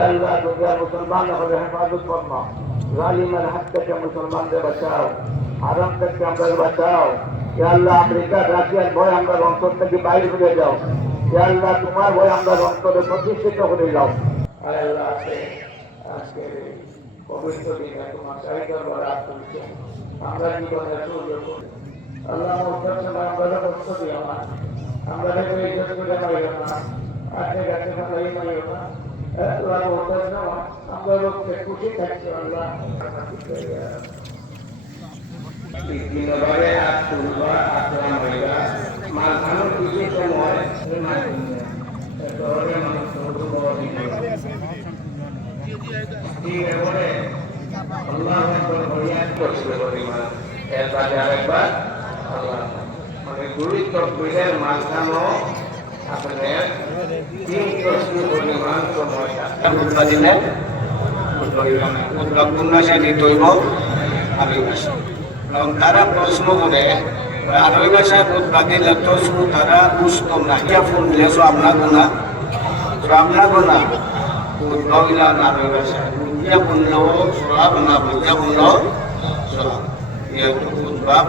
আল্লাহ দুনিয়ার মুসলমান হলে হেফাজত ফরমা জালিমের হাত থেকে মুসলমানদের বাঁচাও আরাম থেকে আমরা বাঁচাও। ইয়া আল্লাহ, আমেরিকা রাশিয়ার ভয় আমরা অন্তর থেকে বাইরে করে যাও। ইয়া আল্লাহ, তোমার ভয় আমরা অন্তরে প্রতিষ্ঠিত করে যাও। আয় আল্লাহ আজকে আজকে পবিত্র দিনে তোমার চাহিদার বড় আসছে আমরা জীবনে সুযোগ করি আল্লাহ মুখের সময় আমরা কষ্ট দিও না। আমরা দেখে ইজ্জত করে মারিও না। আজকে গাছে মারিও না। আল্লাহ মুখের সময় আমরা লোককে খুশি থাকছি আল্লাহ আরেকবার গুরুত্ব মাঝখানো আপনার তিন প্রশ্ন পরিমাণ সময়টা দিলে উদ্যোগপূর্ণাসে নিতৈব ভাষা এবং তারা প্রশ্ন করে ভাষায় উদ্বাদী লেখতসু তারা বুঝতো না ইয়া ফোন লেসো আমনা তো আমনা ইয়া উদ্ভাব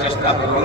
চেষ্টা করুন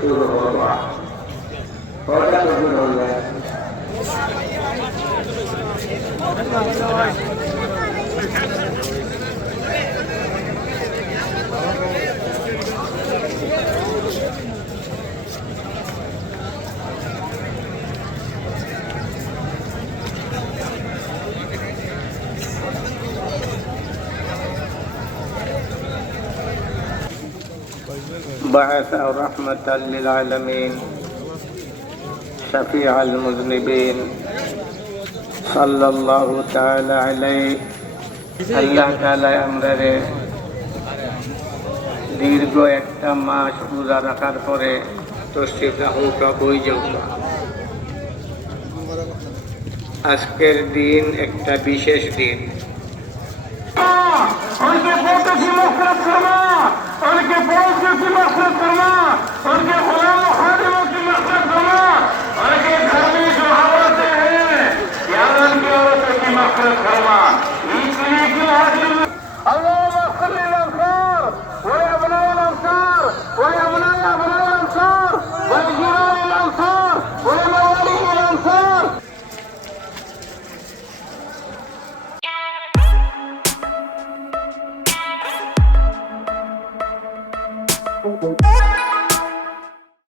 শুরু করবা কয়টা তকবির হলে بعث رحمة للعالمين شفيع المذنبين صلى الله تعالى عليه আল্লাহ তালা আমাদের দীর্ঘ একটা মাস রোজা রাখার পরে তসিফ রাহুক বই যাও আজকের দিন একটা বিশেষ দিন অনেকে পৌঁছেছি মাত্র